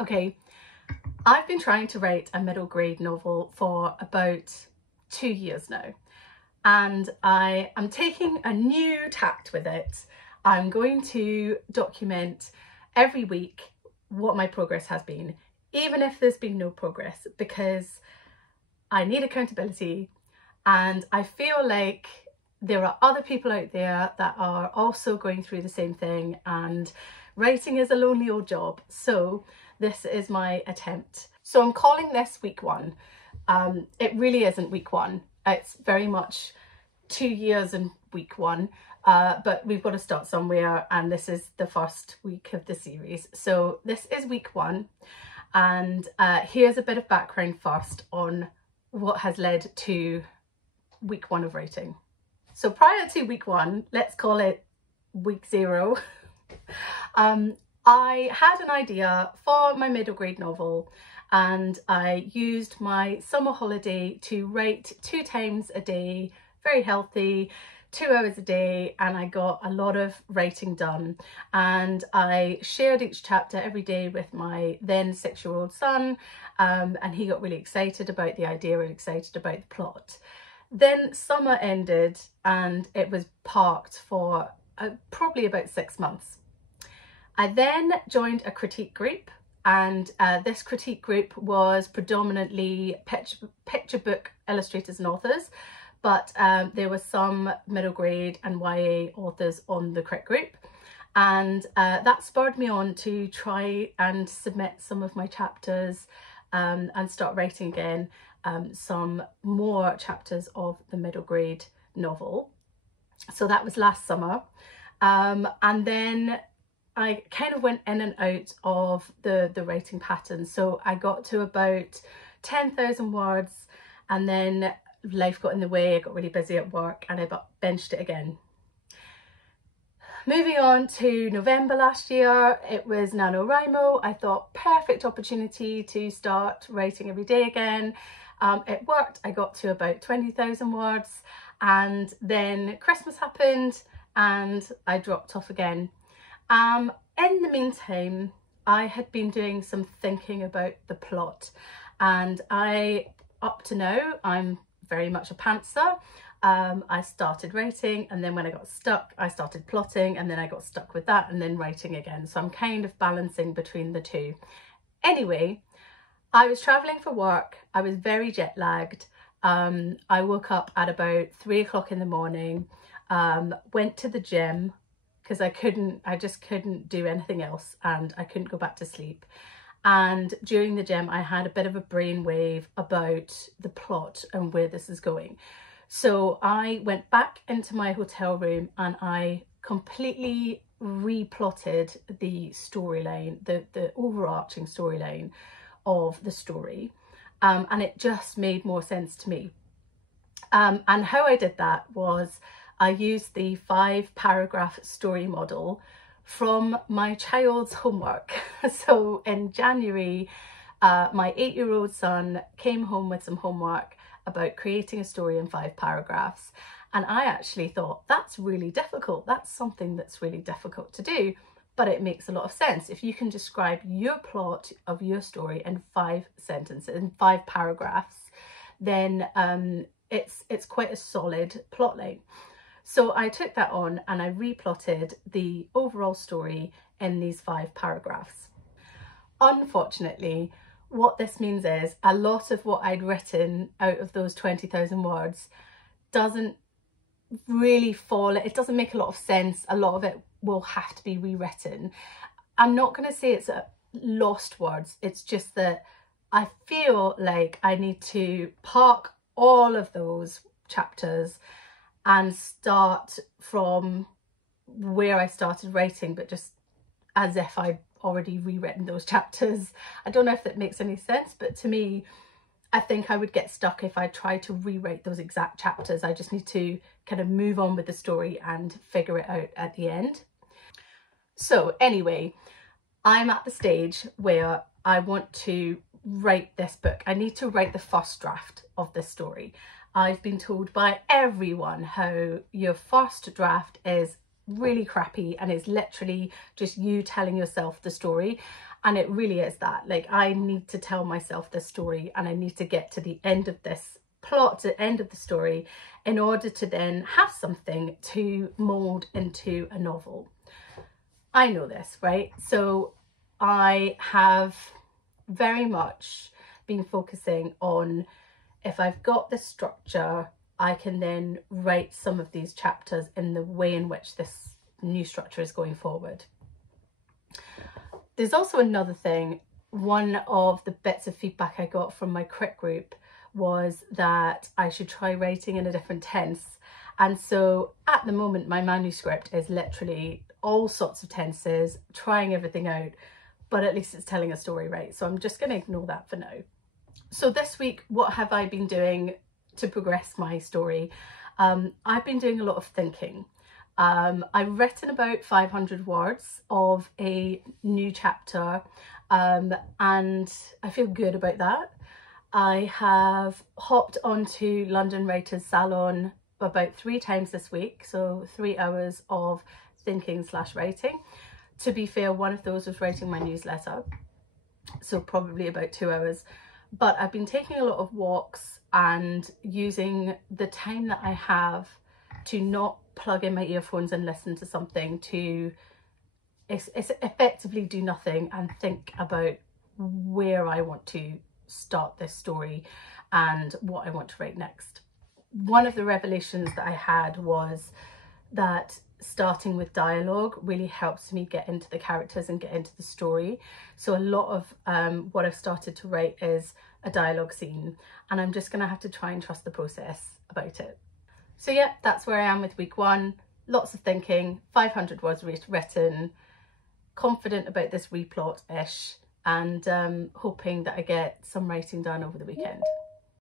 Okay, I've been trying to write a middle grade novel for about 2 years now, and I am taking a new tact with it. I'm going to document every week what my progress has been, even if there's been no progress, because I need accountability, and I feel like there are other people out there that are also going through the same thing, and writing is a lonely old job. So this is my attempt. So I'm calling this week one. It really isn't week one. It's very much 2 years and week one, but we've got to start somewhere, and this is the first week of the series. So this is week one, and here's a bit of background first on what has led to week one of writing. So prior to week one, let's call it week zero, I had an idea for my middle grade novel, and I used my summer holiday to write 2 times a day, very healthy, 2 hours a day, and I got a lot of writing done. And I shared each chapter every day with my then 6-year-old son, and he got really excited about the idea and excited about the plot. Then summer ended and it was parked for probably about 6 months. I then joined a critique group, and this critique group was predominantly picture book illustrators and authors, but there were some middle grade and YA authors on the crit group, and that spurred me on to try and submit some of my chapters and start writing again some more chapters of the middle grade novel. So that was last summer, and then I kind of went in and out of the writing pattern. So I got to about 10,000 words, and then life got in the way. I got really busy at work and I benched it again. Moving on to November last year, it was NaNoWriMo. I thought perfect opportunity to start writing every day again. It worked. I got to about 20,000 words, and then Christmas happened and I dropped off again. In the meantime, I had been doing some thinking about the plot, and up to now, I'm very much a pantser. I started writing, and then when I got stuck, I started plotting, and then I got stuck with that and then writing again. So I'm kind of balancing between the two. Anyway, I was traveling for work. I was very jet lagged. I woke up at about 3 o'clock in the morning, went to the gym, because I just couldn't do anything else, and I couldn't go back to sleep. And during the gym, I had a bit of a brainwave about the plot and where this is going. So I went back into my hotel room and I completely replotted the storyline, the overarching storyline of the story. And it just made more sense to me. And how I did that was I used the 5-paragraph story model from my child's homework. So in January, my 8-year-old son came home with some homework about creating a story in 5 paragraphs. And I actually thought, that's really difficult. That's something that's really difficult to do, but it makes a lot of sense. If you can describe your plot of your story in 5 sentences, in 5 paragraphs, then it's quite a solid plotline. So I took that on and I replotted the overall story in these 5 paragraphs. Unfortunately, what this means is a lot of what I'd written out of those 20,000 words doesn't really it doesn't make a lot of sense. A lot of it will have to be rewritten. I'm not going to say it's lost words. It's just that I feel like I need to park all of those chapters and start from where I started writing, but just as if I'd already rewritten those chapters. I don't know if that makes any sense, but to me, I think I would get stuck if I tried to rewrite those exact chapters. I just need to kind of move on with the story and figure it out at the end. So anyway, I'm at the stage where I want to write this book. I need to write the first draft of this story. I've been told by everyone how your first draft is really crappy and is literally just you telling yourself the story. And it really is that, like, I need to tell myself this story and I need to get to the end of this plot, to the end of the story, in order to then have something to mould into a novel. I know this, right? So I have very much been focusing on, if I've got this structure, I can then write some of these chapters in the way in which this new structure is going forward. There's also another thing. One of the bits of feedback I got from my crit group was that I should try writing in a different tense. And so at the moment, my manuscript is literally all sorts of tenses, trying everything out, but at least it's telling a story, right? So I'm just going to ignore that for now. So this week, what have I been doing to progress my story? I've been doing a lot of thinking. I've written about 500 words of a new chapter, and I feel good about that. I have hopped onto London Writers Salon about 3 times this week, so 3 hours of thinking / writing. To be fair, one of those was writing my newsletter, so probably about 2 hours. But I've been taking a lot of walks and using the time that I have to not plug in my earphones and listen to something, to effectively do nothing and think about where I want to start this story and what I want to write next. One of the revelations that I had was that starting with dialogue really helps me get into the characters and get into the story. So a lot of what I've started to write is a dialogue scene, and I'm just going to have to try and trust the process about it. So yeah, that's where I am with week 1. Lots of thinking, 500 words written, confident about this replot-ish, and hoping that I get some writing done over the weekend.